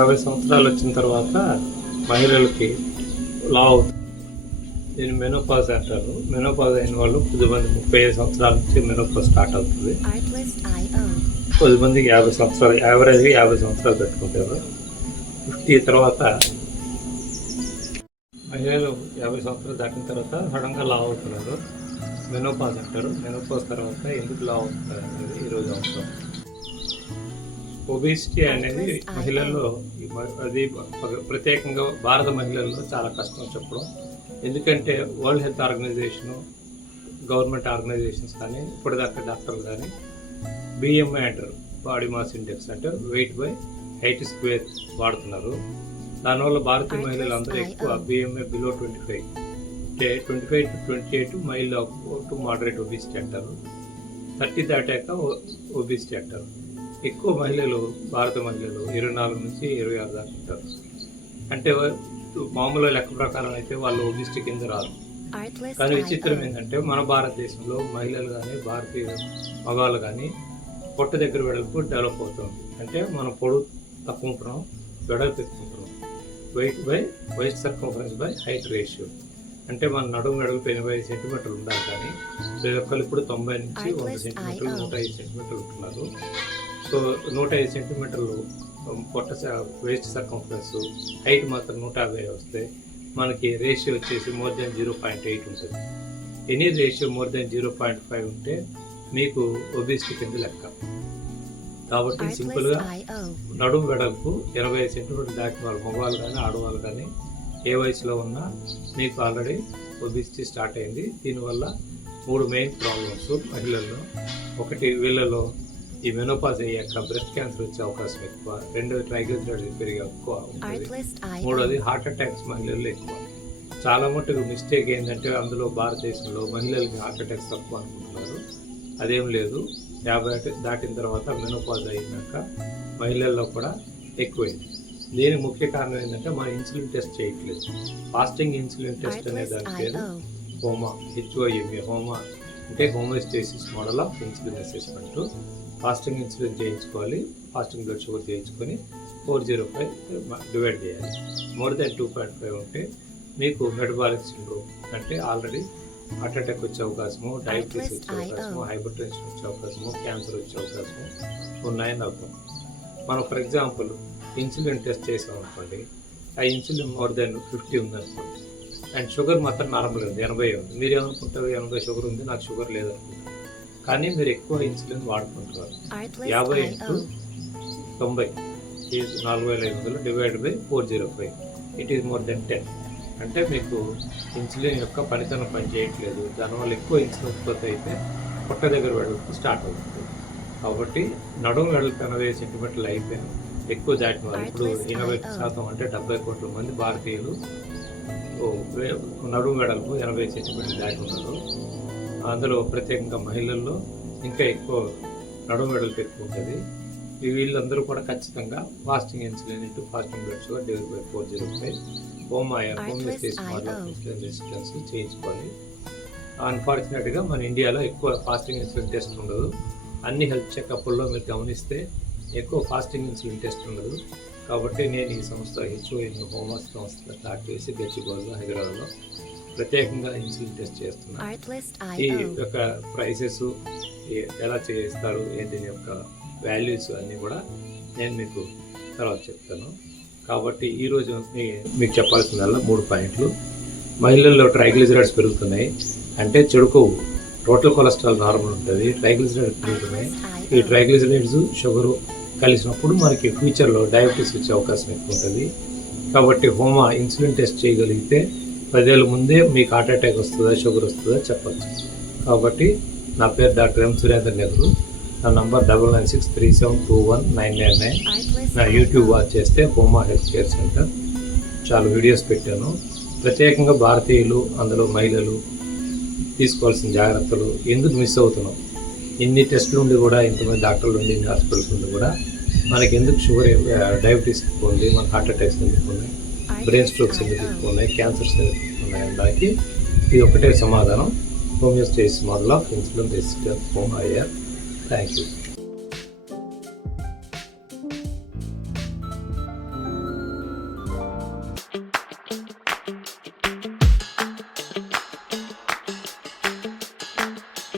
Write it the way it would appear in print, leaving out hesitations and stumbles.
50 సంవత్సరాలు వచ్చిన తర్వాత మహిళలకి లా అవుతుంది. దీన్ని మెనోపాజ్ అంటారు. మెనోపాజ్ అయిన వాళ్ళు కొద్దిమంది 35 సంవత్సరాల నుంచి మెనోపాజ్ స్టార్ట్ అవుతుంది. కొద్దిమందికి 50 సంవత్సరాలు, యావరేజ్గా 50 సంవత్సరాలు పెట్టుకుంటారు. 50 తర్వాత మహిళలు 50 సంవత్సరాలు దాటిన తర్వాత సడన్గా లా అవుతున్నారు. మెనోపాజ్ అంటారు. మెనోపాజ్ తర్వాత ఎందుకు లా అవుతున్నారు అనేది ఈరోజు అవసరం. ఒబేసిటీ అనేది మహిళల్లో అది ప్రత్యేకంగా భారత మహిళల్లో చాలా కష్టం చెప్పడం. ఎందుకంటే world health organisation, government organisations కానీ, ఇప్పటిదాకా డాక్టర్లు కానీ BMI అంటారు, బాడీ మాస్ ఇండెక్స్ అంటే వెయిట్ బై హైట్ స్క్వేర్ వాడుతున్నారు. దానివల్ల భారతీయ మహిళలు అందరూ ఎక్కువ BMI below 25, 25 to 28 mild to moderate obesity అంటారు. 30 దాటాక ఒబిసిటీ అంటారు. ఎక్కువ మహిళలు, భారత మహిళలు 24 నుంచి 26 దాకా ఉంటారు. అంటే మామూలు లెక్క ప్రకారం అయితే వాళ్ళు ఒబిసిటీ కింద రాదు. కానీ విచిత్రం ఏంటంటే మన భారతదేశంలో మహిళలు కానీ, భారతీయ మగవాళ్ళు కానీ పొట్ట దగ్గర వెడల్పు డెవలప్ అవుతుంది. అంటే మనం పొడవు తక్కువ ఉంటున్నాం, వెడల్పు ఎక్కువ ఉంటున్నాం. Weight by waist circumference by height ratio అంటే మన నడుము వెడల్పు 85 సెంటీమీటర్లు ఉండాలి. కానీ వీళ్ళ ఒక్కరు ఇప్పుడు 90 నుంచి 100 సెంటీమీటర్లు, 105 సెంటీమీటర్లు ఉంటున్నారు. సో 105 సెంటీమీటర్లు పొట్ట వేస్ట్ సర్కంఫరెన్స్, హైట్ మాత్రం 150 వస్తే మనకి రేషియో వచ్చేసి మోర్ దెన్ 0.8 ఉంటుంది. ఎనీ రేషియో మోర్ దెన్ 0.5 ఉంటే మీకు ఒబిసిటీ కింద లెక్క. కాబట్టి సింపుల్గా నడుము వెడల్పు 80 సెంటీమీటర్లు దాటిన వాళ్ళు, మగవాళ్ళు కానీ ఆడవాళ్ళు కానీ ఏ వయసులో ఉన్నా మీకు ఆల్రెడీ ఒబిసిటీ స్టార్ట్ అయింది. దీనివల్ల 3 మెయిన్ ప్రాబ్లమ్స్ మహిళల్లో. ఒకటి, వీళ్ళలో ఈ మెనోపాజ్ అయ్యాక బ్రెస్ట్ క్యాన్సర్ వచ్చే అవకాశం ఎక్కువ. రెండోది, ట్రైగ్లిసరైడ్స్ పెరిగే ఎక్కువ ఉంటుంది. మూడోది, హార్ట్ అటాక్స్ మహిళల్లో ఎక్కువ. చాలా మటుకు మిస్టేక్ ఏంటంటే అందులో భారతదేశంలో మహిళలకి హార్ట్ అటాక్స్ తక్కువ అనుకుంటున్నారు. అదేం లేదు. 50 దాటిన తర్వాత మెనోపాజ్ అయినాక మహిళల్లో కూడా ఎక్కువైంది. దీనికి ముఖ్య కారణం ఏంటంటే మనం ఇన్సులిన్ టెస్ట్ చేయట్లేదు. ఫాస్టింగ్ ఇన్సులిన్ టెస్ట్ అనే దాని పేరు హోమా, HOMA. హోమా అంటే homeostasis model of insulin assessment. Fasting insulin చేయించుకోవాలి. ఫాస్టింగ్ బ్లడ్ షుగర్ చేయించుకొని 405 డివైడ్ చేయాలి. మోర్ దెన్ 2.5 ఉంటే మీకు మెటబాలిక్ సిండ్రోమ్ అంటే ఆల్రెడీ హార్ట్ అటాక్ వచ్చే అవకాశము, డయాబెటీస్ వచ్చే అవకాశము, హైపర్ టెన్షన్ వచ్చే అవకాశము, క్యాన్సర్ వచ్చే అవకాశము ఉన్నాయని అర్థం. మనం ఫర్ ఎగ్జాంపుల్ ఇన్సులిన్ టెస్ట్ చేసాం అనుకోండి, ఆ ఇన్సులిన్ మోర్ దెన్ 50 ఉందనుకోండి, అండ్ షుగర్ మాత్రం నార్మల్ ఉంది, 80 ఉంది. మీరు ఏమనుకుంటారు, 80 షుగర్ ఉంది, నాకు షుగర్ లేదనుకుంటారు. కానీ మీరు ఎక్కువ ఇన్సులిన్ వాడుకుంటున్నారు. 50 into 90 is 4500 divide by 405, it is more than 10. అంటే మీకు ఇన్సులిన్ యొక్క పనితనం పనిచేయట్లేదు. దానివల్ల ఎక్కువ ఇన్సులిన్ ఉత్పత్తి అయితే పొట్ట దగ్గర వెడల్పు స్టార్ట్ అవుతుంది. కాబట్టి నడుము వెడల్పు 80 సెంటీమీటర్లు అయిపోయాను. ఎక్కువ దాటిన వాళ్ళు ఇప్పుడు 80% అంటే 70 కోట్ల మంది భారతీయులు నడుము వెడల్పు 80 సెంటీమీటర్లు దాటి ఉన్నారు. అందులో ప్రత్యేకంగా మహిళల్లో ఇంకా ఎక్కువ నడుము వెడల్పు ఎక్కువ ఉంటుంది. వీళ్ళందరూ కూడా ఖచ్చితంగా fasting insulin into fasting blood sugar divide by 405 homeostasis model of insulin resistance చేయించుకోవాలి. అన్ఫార్చునేట్గా మన ఇండియాలో ఎక్కువ ఫాస్టింగ్ ఇన్సులిన్ టెస్ట్ ఉండదు. అన్ని హెల్త్ చెకప్ల్లో మీరు గమనిస్తే ఎక్కువ ఫాస్టింగ్ ఇన్సులిన్ టెస్ట్ ఉండదు. కాబట్టి నేను ఈ సంస్థ HOMA హోమా సంస్థ స్టార్ట్ చేసి గచ్చిబౌలిలో, హైదరాబాద్లో ప్రత్యేకంగా ఇన్సులిన్ టెస్ట్ చేస్తున్నాను. ఈ యొక్క ప్రైసెస్ ఎలా చేస్తారు, దీని యొక్క వాల్యూస్ అన్నీ కూడా నేను మీకు తర్వాత చెప్తాను. కాబట్టి ఈరోజు మీకు చెప్పాల్సిందల్లా 3 పాయింట్లు. మహిళల్లో ట్రైగ్లిసరైడ్స్ పెరుగుతున్నాయి అంటే చెడు కొవ్వు, టోటల్ కొలెస్ట్రాల్ నార్మల్ ఉంటుంది, ట్రైగ్లిసరైడ్స్ పెరుగుతున్నాయి. ఈ ట్రైగ్లిసరైడ్స్ షుగరు కలిసినప్పుడు మనకి ఫ్యూచర్లో డయాబెటీస్ వచ్చే అవకాశం ఎక్కువ ఉంటుంది. కాబట్టి హోమా ఇన్సులిన్ టెస్ట్ చేయగలిగితే 10 ఏళ్ళ ముందే మీకు హార్ట్ అటాక్ వస్తుందా, షుగర్ వస్తుందా చెప్పచ్చు. కాబట్టి నా పేరు డాక్టర్ M. సురేందర్ నెహ్రూ. నా నంబర్ 9963721999. నా యూట్యూబ్ వాచ్ చేస్తే హోమా హెల్త్ కేర్ సెంటర్ చాలా వీడియోస్ పెట్టాను. ప్రత్యేకంగా భారతీయులు, అందులో మహిళలు తీసుకోవాల్సిన జాగ్రత్తలు, ఎందుకు మిస్ అవుతున్నాం, ఇన్ని టెస్టులు ఉండి కూడా, ఇంతమంది డాక్టర్లు ఉండి, ఇన్ని హాస్పిటల్స్ ఉండి కూడా మనకి ఎందుకు షుగర్, డయాబెటీస్ ఎక్కువ ఉంది, మనకు హార్ట్ అటాక్స్ ఎందుకు ఉన్నాయి, బ్రెయిన్ స్ట్రోక్స్ ఎందుకు ఎక్కువ ఉన్నాయి, క్యాన్సర్స్ ఎందుకు ఉన్నాయి అనడానికి ఇది ఒకటే సమాధానం. Homeostasis model of insulin resistance HOMA. Thank you.